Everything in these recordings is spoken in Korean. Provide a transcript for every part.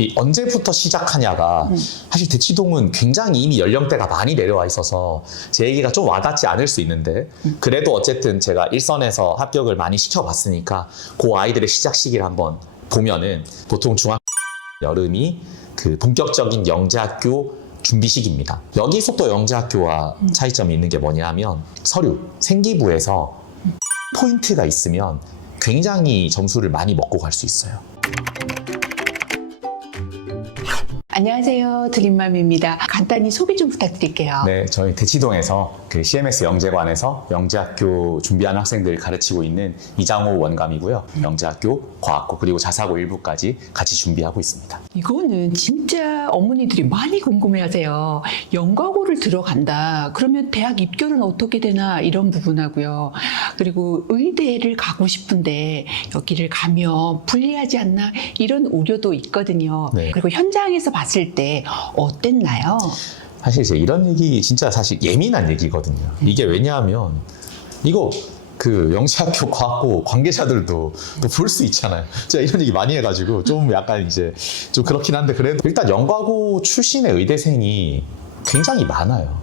이 언제부터 시작하냐가 사실 대치동은 굉장히 이미 연령대가 많이 내려와 있어서 제 얘기가 좀 와닿지 않을 수 있는데 그래도 어쨌든 제가 일선에서 합격을 많이 시켜봤으니까 그 아이들의 시작 시기를 한번 보면은 보통 중학교 여름이 그 본격적인 영재학교 준비 시기입니다. 여기서 또 영재학교와 차이점이 있는 게 뭐냐 하면 서류, 생기부에서 포인트가 있으면 굉장히 점수를 많이 먹고 갈 수 있어요. 안녕하세요. 드림맘입니다. 간단히 소개 좀 부탁드릴게요. 네, 저희 대치동에서 그 CMS 영재관에서 영재학교 준비하는 학생들 가르치고 있는 이장호 원감이고요. 영재학교, 과학고 그리고 자사고 1부까지 같이 준비하고 있습니다. 이거는 진짜 어머니들이 많이 궁금해하세요. 영과고를 들어간다. 그러면 대학 입결은 어떻게 되나 이런 부분하고요. 그리고 의대를 가고 싶은데 여기를 가면 불리하지 않나 이런 우려도 있거든요. 네. 그리고 현장에서 봤을 때 어땠나요? 사실 이제 이런 얘기 진짜 사실 예민한 얘기거든요. 이게 왜냐하면 이거 그 영재학교 과학고 관계자들도 또 볼 수 있잖아요. 제가 이런 얘기 많이 해가지고 좀 약간 이제 좀 그렇긴 한데 그래도 일단 영과고 출신의 의대생이 굉장히 많아요.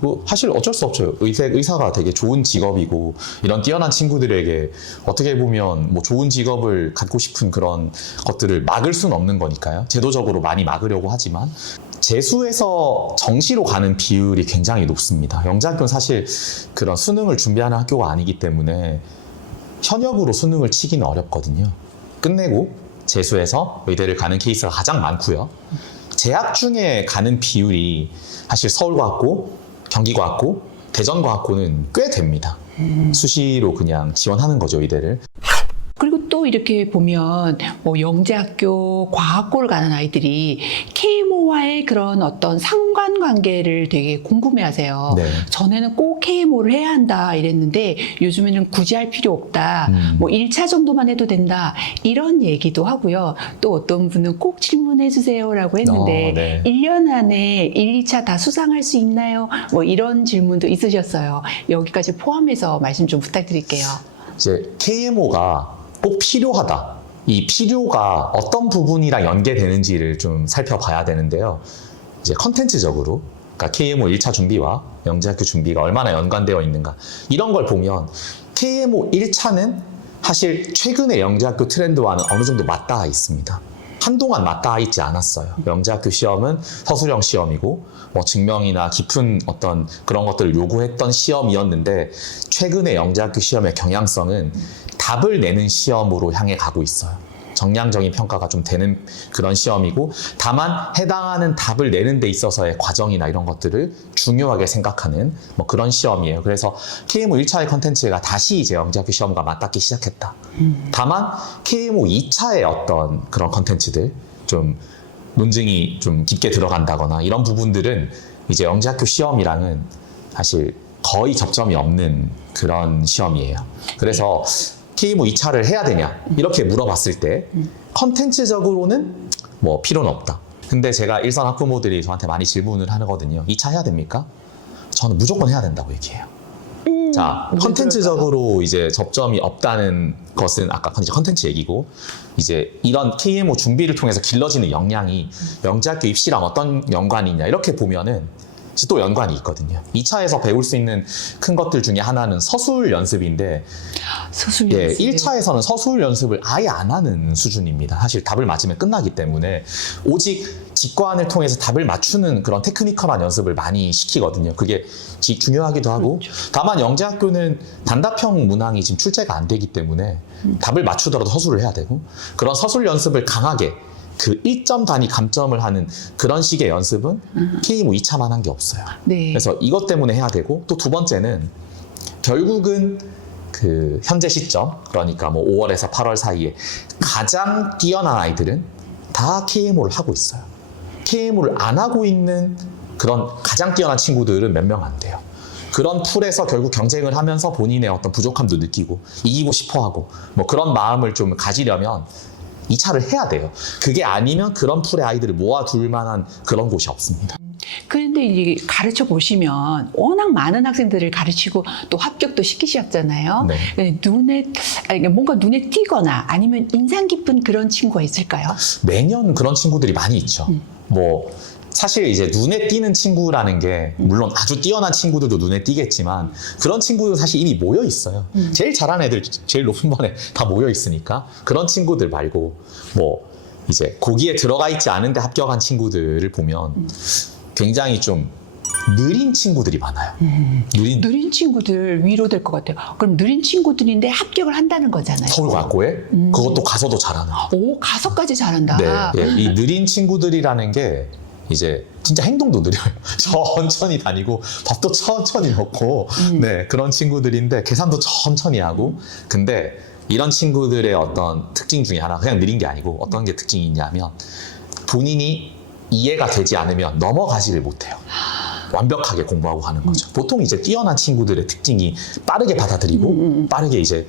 뭐 사실 어쩔 수 없죠. 의사가 되게 좋은 직업이고 이런 뛰어난 친구들에게 어떻게 보면 뭐 좋은 직업을 갖고 싶은 그런 것들을 막을 수는 없는 거니까요. 제도적으로 많이 막으려고 하지만 재수에서 정시로 가는 비율이 굉장히 높습니다. 영재학교는 사실 그런 수능을 준비하는 학교가 아니기 때문에 현역으로 수능을 치기는 어렵거든요. 끝내고 재수해서 의대를 가는 케이스가 가장 많고요. 재학 중에 가는 비율이 사실 서울과학고, 경기과학고, 대전과학고는 꽤 됩니다. 수시로 그냥 지원하는 거죠, 의대를. 그리고 또 이렇게 보면 뭐 영재학교 과학고를 가는 아이들이 KMO와의 그런 어떤 상관관계를 되게 궁금해하세요. 네. 전에는 꼭 KMO를 해야 한다 이랬는데 요즘에는 굳이 할 필요 없다. 뭐 1차 정도만 해도 된다. 이런 얘기도 하고요. 또 어떤 분은 꼭 질문해 주세요라고 했는데 네. 1년 안에 1, 2차 다 수상할 수 있나요? 뭐 이런 질문도 있으셨어요. 여기까지 포함해서 말씀 좀 부탁드릴게요. 이제 KMO가 꼭 필요하다. 이 필요가 어떤 부분이랑 연계되는지를 좀 살펴봐야 되는데요. 이제 컨텐츠적으로, 그러니까 KMO 1차 준비와 영재학교 준비가 얼마나 연관되어 있는가. 이런 걸 보면 KMO 1차는 사실 최근의 영재학교 트렌드와는 어느 정도 맞닿아 있습니다. 한동안 맞닿아 있지 않았어요. 영재학교 시험은 서술형 시험이고 뭐 증명이나 깊은 어떤 그런 것들을 요구했던 시험이었는데 최근의 영재학교 시험의 경향성은 답을 내는 시험으로 향해 가고 있어요. 정량적인 평가가 좀 되는 그런 시험이고 다만 해당하는 답을 내는 데 있어서의 과정이나 이런 것들을 중요하게 생각하는 뭐 그런 시험이에요. 그래서 KMO 1차의 컨텐츠가 다시 이제 영재학교 시험과 맞닿기 시작했다. 다만 KMO 2차의 어떤 그런 컨텐츠들 좀 논증이 좀 깊게 들어간다거나 이런 부분들은 이제 영재학교 시험이랑은 사실 거의 접점이 없는 그런 시험이에요. 그래서 KMO 2차를 해야 되냐 이렇게 물어봤을 때 컨텐츠적으로는 뭐 필요는 없다. 근데 제가 일선 학부모들이 저한테 많이 질문을 하거든요. 2차 해야 됩니까? 저는 무조건 해야 된다고 얘기해요. 자, 컨텐츠적으로 이제 접점이 없다는 것은 아까 이제 컨텐츠 얘기고 이제 이런 KMO 준비를 통해서 길러지는 역량이 영재학교 입시랑 어떤 연관이 있냐 이렇게 보면은 또 연관이 있거든요. 2차에서 배울 수 있는 큰 것들 중에 하나는 서술 연습인데 서술 예, 연습. 1차에서는 서술 연습을 아예 안 하는 수준입니다. 사실 답을 맞으면 끝나기 때문에 오직 직관을 통해서 답을 맞추는 그런 테크니컬한 연습을 많이 시키거든요. 그게 중요하기도 하고 다만 영재학교는 단답형 문항이 지금 출제가 안 되기 때문에 답을 맞추더라도 서술을 해야 되고 그런 서술 연습을 강하게 그 1점 단위 감점을 하는 그런 식의 연습은 KMO 2차만 한 게 없어요. 네. 그래서 이것 때문에 해야 되고 또 두 번째는 결국은 그 현재 시점 그러니까 뭐 5월에서 8월 사이에 가장 뛰어난 아이들은 다 KMO를 하고 있어요. KMO를 안 하고 있는 그런 가장 뛰어난 친구들은 몇 명 안 돼요. 그런 풀에서 결국 경쟁을 하면서 본인의 어떤 부족함도 느끼고 이기고 싶어 하고 뭐 그런 마음을 좀 가지려면 2차를 해야 돼요. 그게 아니면 그런 풀의 아이들을 모아둘 만한 그런 곳이 없습니다. 그런데 근데 이 가르쳐 보시면 워낙 많은 학생들을 가르치고 또 합격도 시키셨잖아요. 네. 뭔가 눈에 띄거나 아니면 인상 깊은 그런 친구가 있을까요? 매년 그런 친구들이 많이 있죠. 뭐 사실 이제 눈에 띄는 친구라는 게 물론 아주 뛰어난 친구들도 눈에 띄겠지만 그런 친구들 사실 이미 모여 있어요. 제일 잘하는 애들 제일 높은 반에 다 모여 있으니까 그런 친구들 말고 뭐 이제 거기에 들어가 있지 않은데 합격한 친구들을 보면 굉장히 좀 느린 친구들이 많아요. 느린 친구들 위로될 것 같아요. 그럼 느린 친구들인데 합격을 한다는 거잖아요. 서울과학고에 그것도 가서도 잘하는. 오, 가서까지 잘한다. 네, 예, 이 느린 친구들이라는 게 이제 진짜 행동도 느려요. 천천히 다니고 밥도 천천히 먹고 네, 그런 친구들인데 계산도 천천히 하고 근데 이런 친구들의 어떤 특징 중에 하나 그냥 느린 게 아니고 어떤 게 특징이 있냐면 본인이 이해가 되지 않으면 넘어가지를 못해요. 완벽하게 공부하고 하는 거죠. 보통 이제 뛰어난 친구들의 특징이 빠르게 받아들이고 빠르게 이제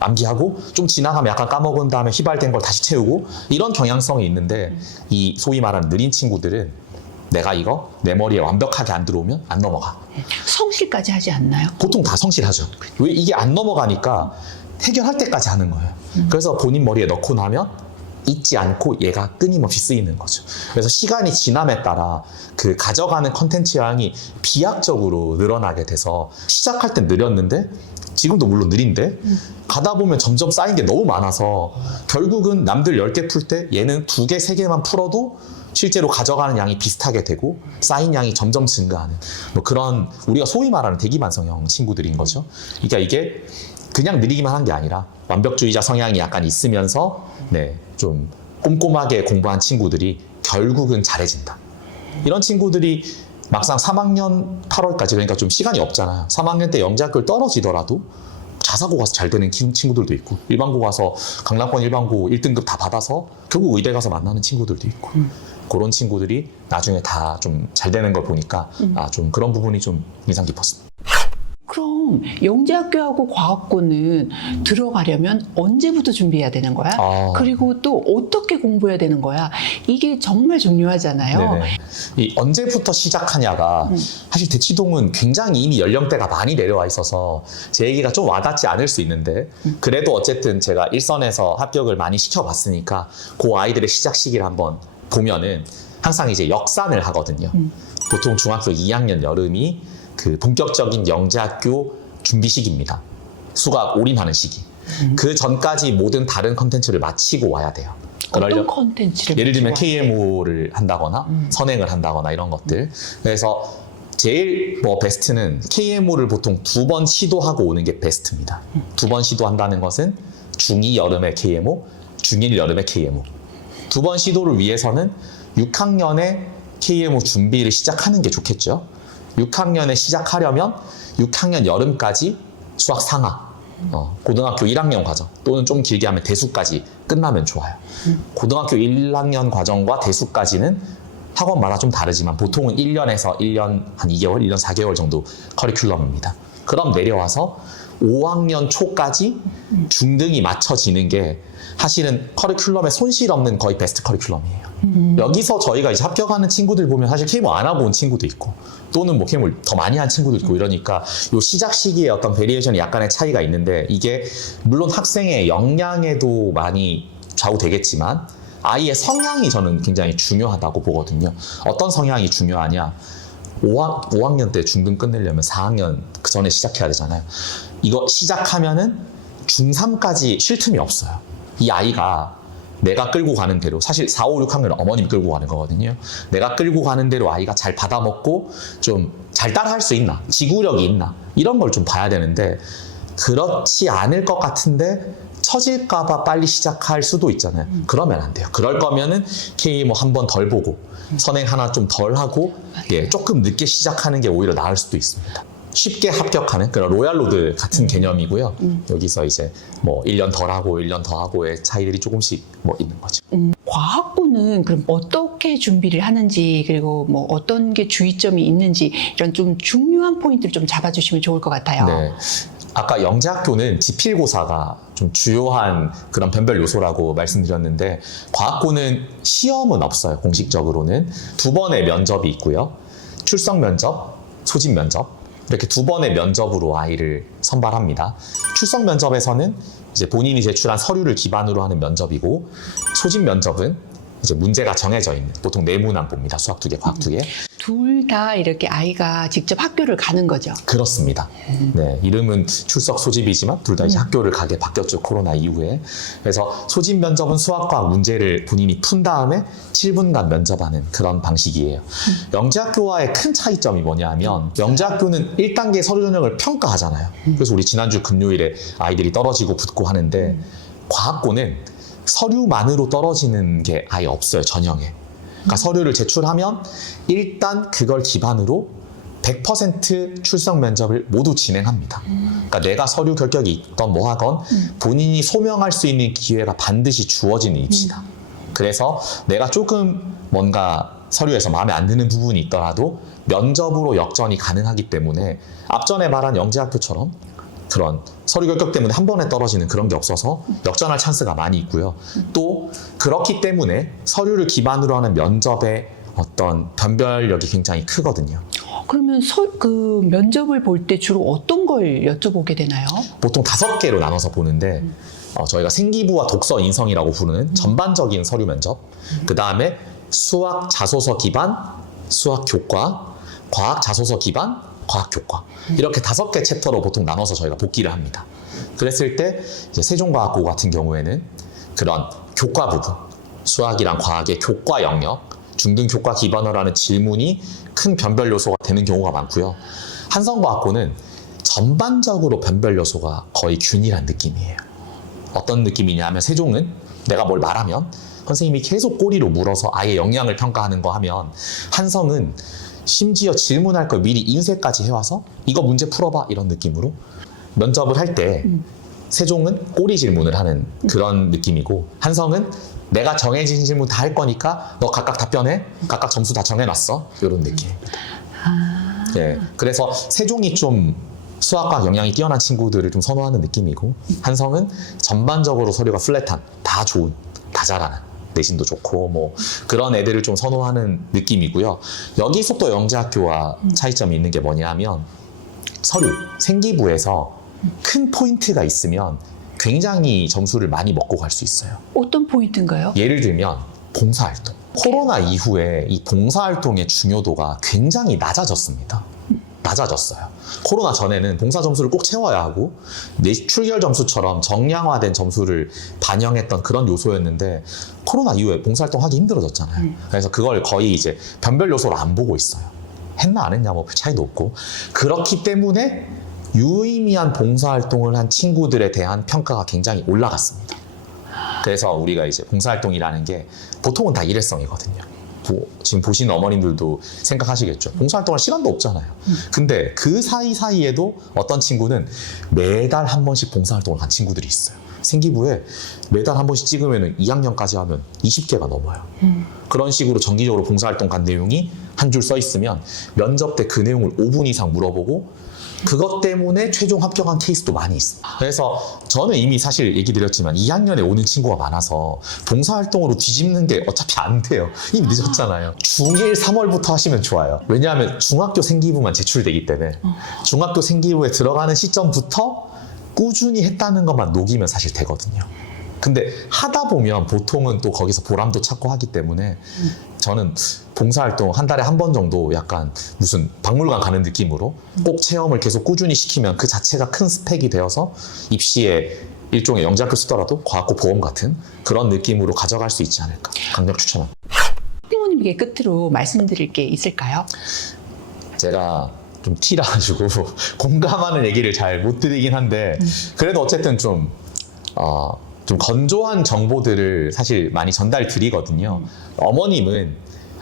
암기하고 좀 지나가면 약간 까먹은 다음에 휘발된 걸 다시 채우고 이런 경향성이 있는데 이 소위 말하는 느린 친구들은 내가 이거 내 머리에 완벽하게 안 들어오면 안 넘어가. 성실까지 하지 않나요? 보통 다 성실하죠. 왜 이게 안 넘어가니까 해결할 때까지 하는 거예요. 그래서 본인 머리에 넣고 나면 잊지 않고 얘가 끊임없이 쓰이는 거죠. 그래서 시간이 지남에 따라 그 가져가는 컨텐츠 양이 비약적으로 늘어나게 돼서 시작할 땐 느렸는데 지금도 물론 느린데 가다 보면 점점 쌓인 게 너무 많아서 결국은 남들 10개 풀 때 얘는 2개, 3개만 풀어도 실제로 가져가는 양이 비슷하게 되고 쌓인 양이 점점 증가하는 뭐 그런 우리가 소위 말하는 대기만성형 친구들인 거죠. 그러니까 이게 그냥 느리기만 한 게 아니라 완벽주의자 성향이 약간 있으면서 네, 좀 꼼꼼하게 공부한 친구들이 결국은 잘해진다. 이런 친구들이 막상 3학년 8월까지 그러니까 좀 시간이 없잖아요. 3학년 때 영재학교를 떨어지더라도 자사고 가서 잘 되는 친구들도 있고 일반고 가서 강남권 일반고 1등급 다 받아서 결국 의대 가서 만나는 친구들도 있고 그런 친구들이 나중에 다 좀 잘 되는 걸 보니까 좀 그런 부분이 좀 인상 깊었습니다. 그럼 영재학교하고 과학고는 들어가려면 언제부터 준비해야 되는 거야? 그리고 또 어떻게 공부해야 되는 거야? 이게 정말 중요하잖아요. 네네. 이 언제부터 시작하냐가 사실 대치동은 굉장히 이미 연령대가 많이 내려와 있어서 제 얘기가 좀 와닿지 않을 수 있는데 그래도 어쨌든 제가 일선에서 합격을 많이 시켜봤으니까 그 아이들의 시작 시기를 한번 보면은 항상 이제 역산을 하거든요. 보통 중학교 2학년 여름이 그 본격적인 영재학교 준비 시기입니다. 수학 올인하는 시기. 그 전까지 모든 다른 컨텐츠를 마치고 와야 돼요. 어떤 컨텐츠를? 예를 들면 KMO를 한다거나 선행을 한다거나 이런 것들. 그래서 제일 뭐 베스트는 KMO를 보통 2번 시도하고 오는 게 베스트입니다. 2번 시도한다는 것은 중2 여름에 KMO, 중1 여름에 KMO. 2번 시도를 위해서는 6학년에 KMO 준비를 시작하는 게 좋겠죠. 6학년에 시작하려면 6학년 여름까지 수학 상하, 고등학교 1학년 과정 또는 좀 길게 하면 대수까지 끝나면 좋아요. 고등학교 1학년 과정과 대수까지는 학원마다 좀 다르지만 보통은 1년에서 1년 한 2개월, 1년 4개월 정도 커리큘럼입니다. 그럼 내려와서 5학년 초까지 중등이 맞춰지는 게 사실은 커리큘럼에 손실 없는 거의 베스트 커리큘럼이에요. 여기서 저희가 이제 합격하는 친구들 보면 사실 KMO 안 하고 온 친구도 있고 또는 뭐 KMO를 더 많이 한 친구도 있고 이러니까 요 시작 시기에 어떤 베리에이션이 약간의 차이가 있는데 이게 물론 학생의 역량에도 많이 좌우되겠지만 아이의 성향이 저는 굉장히 중요하다고 보거든요. 어떤 성향이 중요하냐? 5학년 때 중등 끝내려면 4학년 그 전에 시작해야 되잖아요. 이거 시작하면은 중3까지 쉴 틈이 없어요. 이 아이가 내가 끌고 가는 대로 사실 4, 5, 6학년은 어머님이 끌고 가는 거거든요. 내가 끌고 가는 대로 아이가 잘 받아먹고 좀 잘 따라할 수 있나, 지구력이 있나 이런 걸 좀 봐야 되는데 그렇지 않을 것 같은데 처질까봐 빨리 시작할 수도 있잖아요. 그러면 안 돼요. 그럴 거면은 KMO 한 번 덜 보고 선행 하나 좀 덜 하고 예, 조금 늦게 시작하는 게 오히려 나을 수도 있습니다. 쉽게 합격하는 그런 로얄로드 같은 개념이고요. 여기서 이제 뭐 1년 덜 하고 1년 더 하고의 차이들이 조금씩 뭐 있는 거죠. 과학고는 그럼 어떻게 준비를 하는지 그리고 뭐 어떤 게 주의점이 있는지 이런 좀 중요한 포인트를 좀 잡아주시면 좋을 것 같아요. 네. 아까 영재학교는 지필고사가 좀 주요한 그런 변별 요소라고 말씀드렸는데 과학고는 시험은 없어요. 공식적으로는 2번의 면접이 있고요. 출석 면접, 소집 면접 이렇게 두 번의 면접으로 아이를 선발합니다. 출석 면접에서는 이제 본인이 제출한 서류를 기반으로 하는 면접이고 소집 면접은 이제 문제가 정해져 있는 보통 네모난 봅니다. 수학 2개, 과학 2개. 둘 다 이렇게 아이가 직접 학교를 가는 거죠. 그렇습니다. 네, 이름은 출석 소집이지만 둘 다 이제 학교를 가게 바뀌었죠. 코로나 이후에. 그래서 소집 면접은 수학과학 문제를 본인이 푼 다음에 7분간 면접하는 그런 방식이에요. 영재학교와의 큰 차이점이 뭐냐 하면 영재학교는 1단계 서류 전형을 평가하잖아요. 그래서 우리 지난주 금요일에 아이들이 떨어지고 붙고 하는데 과학고는 서류만으로 떨어지는 게 아예 없어요. 전형에. 그러니까 서류를 제출하면 일단 그걸 기반으로 100% 출석 면접을 모두 진행합니다. 그러니까 내가 서류 결격이 있던 뭐 하건 본인이 소명할 수 있는 기회가 반드시 주어지는 입시다. 그래서 내가 조금 뭔가 서류에서 마음에 안 드는 부분이 있더라도 면접으로 역전이 가능하기 때문에 앞전에 말한 영재학교처럼 그런 서류 결격 때문에 한 번에 떨어지는 그런 게 없어서 역전할 찬스가 많이 있고요. 또 그렇기 때문에 서류를 기반으로 하는 면접의 어떤 변별력이 굉장히 크거든요. 그러면 그 면접을 볼 때 주로 어떤 걸 여쭤보게 되나요? 보통 5개로 나눠서 보는데 저희가 생기부와 독서 인성이라고 부르는 전반적인 서류 면접, 그 다음에 수학 자소서 기반 수학 교과, 과학 자소서 기반 과학 교과 이렇게 5개 챕터로 보통 나눠서 저희가 복기를 합니다. 그랬을 때 이제 세종과학고 같은 경우에는 그런 교과 부분, 수학이랑 과학의 교과 영역, 중등 교과 기반으로 하는 질문이 큰 변별 요소가 되는 경우가 많고요. 한성과학고는 전반적으로 변별 요소가 거의 균일한 느낌이에요. 어떤 느낌이냐 하면 세종은 내가 뭘 말하면 선생님이 계속 꼬리로 물어서 아예 역량을 평가하는 거 하면 한성은 심지어 질문할 걸 미리 인쇄까지 해와서 이거 문제 풀어봐 이런 느낌으로 면접을 할 때 세종은 꼬리 질문을 하는 그런 느낌이고 한성은 내가 정해진 질문 다 할 거니까 너 각각 답변해 각각 점수 다 정해놨어 이런 느낌입니다. 네, 그래서 세종이 좀 수학과 역량이 뛰어난 친구들을 좀 선호하는 느낌이고 한성은 전반적으로 서류가 플랫한 다 좋은 다 잘하는 내신도 좋고 뭐 그런 애들을 좀 선호하는 느낌이고요. 여기서 또 영재학교와 차이점이 있는 게 뭐냐 하면 서류, 생기부에서 큰 포인트가 있으면 굉장히 점수를 많이 먹고 갈 수 있어요. 어떤 포인트인가요? 예를 들면 봉사활동. 코로나 이후에 이 봉사활동의 중요도가 굉장히 낮아졌습니다. 낮아졌어요. 코로나 전에는 봉사 점수를 꼭 채워야 하고 출결 점수처럼 정량화된 점수를 반영했던 그런 요소였는데 코로나 이후에 봉사활동 하기 힘들어졌잖아요. 그래서 그걸 거의 이제 변별 요소로 안 보고 있어요. 했나 안 했냐 뭐 별 차이도 없고 그렇기 때문에 유의미한 봉사활동을 한 친구들에 대한 평가가 굉장히 올라갔습니다. 그래서 우리가 이제 봉사활동이라는 게 보통은 다 일회성이거든요. 지금 보시는 어머님들도 생각하시겠죠. 봉사활동할 시간도 없잖아요. 근데 그 사이사이에도 어떤 친구는 매달 한 번씩 봉사활동을 간 친구들이 있어요. 생기부에 매달 한 번씩 찍으면 2학년까지 하면 20개가 넘어요. 그런 식으로 정기적으로 봉사활동 간 내용이 한 줄 써 있으면 면접 때 그 내용을 5분 이상 물어보고 그것 때문에 최종 합격한 케이스도 많이 있습니다. 그래서 저는 이미 사실 얘기 드렸지만 2학년에 오는 친구가 많아서 봉사활동으로 뒤집는 게 어차피 안 돼요. 이미 늦었잖아요. 중1 3월부터 하시면 좋아요. 왜냐하면 중학교 생기부만 제출되기 때문에 중학교 생기부에 들어가는 시점부터 꾸준히 했다는 것만 녹이면 사실 되거든요. 근데 하다 보면 보통은 또 거기서 보람도 찾고 하기 때문에 저는 봉사활동 한 달에 한 번 정도 약간 무슨 박물관 가는 느낌으로 꼭 체험을 계속 꾸준히 시키면 그 자체가 큰 스펙이 되어서 입시에 일종의 영재학교 쓰더라도 과학고 보험 같은 그런 느낌으로 가져갈 수 있지 않을까 강력 추천합니다. 부모님께 끝으로 말씀드릴 게 있을까요? 제가 좀 T라 가지고 공감하는 얘기를 잘 못 드리긴 한데 그래도 어쨌든 좀 건조한 정보들을 사실 많이 전달 드리거든요. 어머님은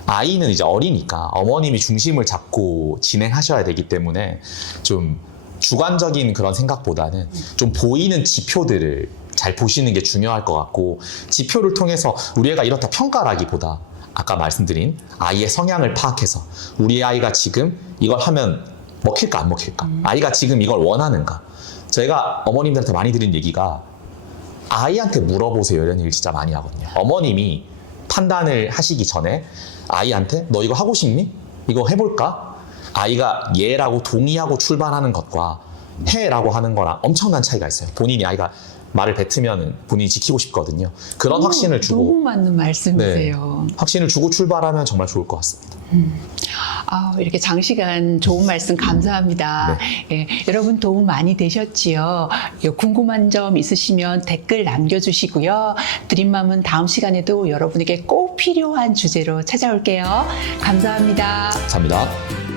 아이는 이제 어리니까 어머님이 중심을 잡고 진행하셔야 되기 때문에 좀 주관적인 그런 생각보다는 좀 보이는 지표들을 잘 보시는 게 중요할 것 같고 지표를 통해서 우리 애가 이렇다 평가라기보다 아까 말씀드린 아이의 성향을 파악해서 우리 아이가 지금 이걸 하면 먹힐까 안 먹힐까 아이가 지금 이걸 원하는가 제가 어머님들한테 많이 드린 얘기가 아이한테 물어보세요 이런 얘기를 진짜 많이 하거든요. 어머님이 판단을 하시기 전에 아이한테 너 이거 하고 싶니? 이거 해볼까? 아이가 예라고 동의하고 출발하는 것과 해라고 하는 거랑 엄청난 차이가 있어요. 본인이 아이가 말을 뱉으면 본인이 지키고 싶거든요. 그런 확신을 주고 너무 맞는 말씀이세요. 확신을 주고 출발하면 정말 좋을 것 같습니다. 이렇게 장시간 좋은 말씀 감사합니다. 예, 여러분 도움 많이 되셨지요? 궁금한 점 있으시면 댓글 남겨주시고요. 드림맘은 다음 시간에도 여러분에게 꼭 필요한 주제로 찾아올게요. 감사합니다. 감사합니다.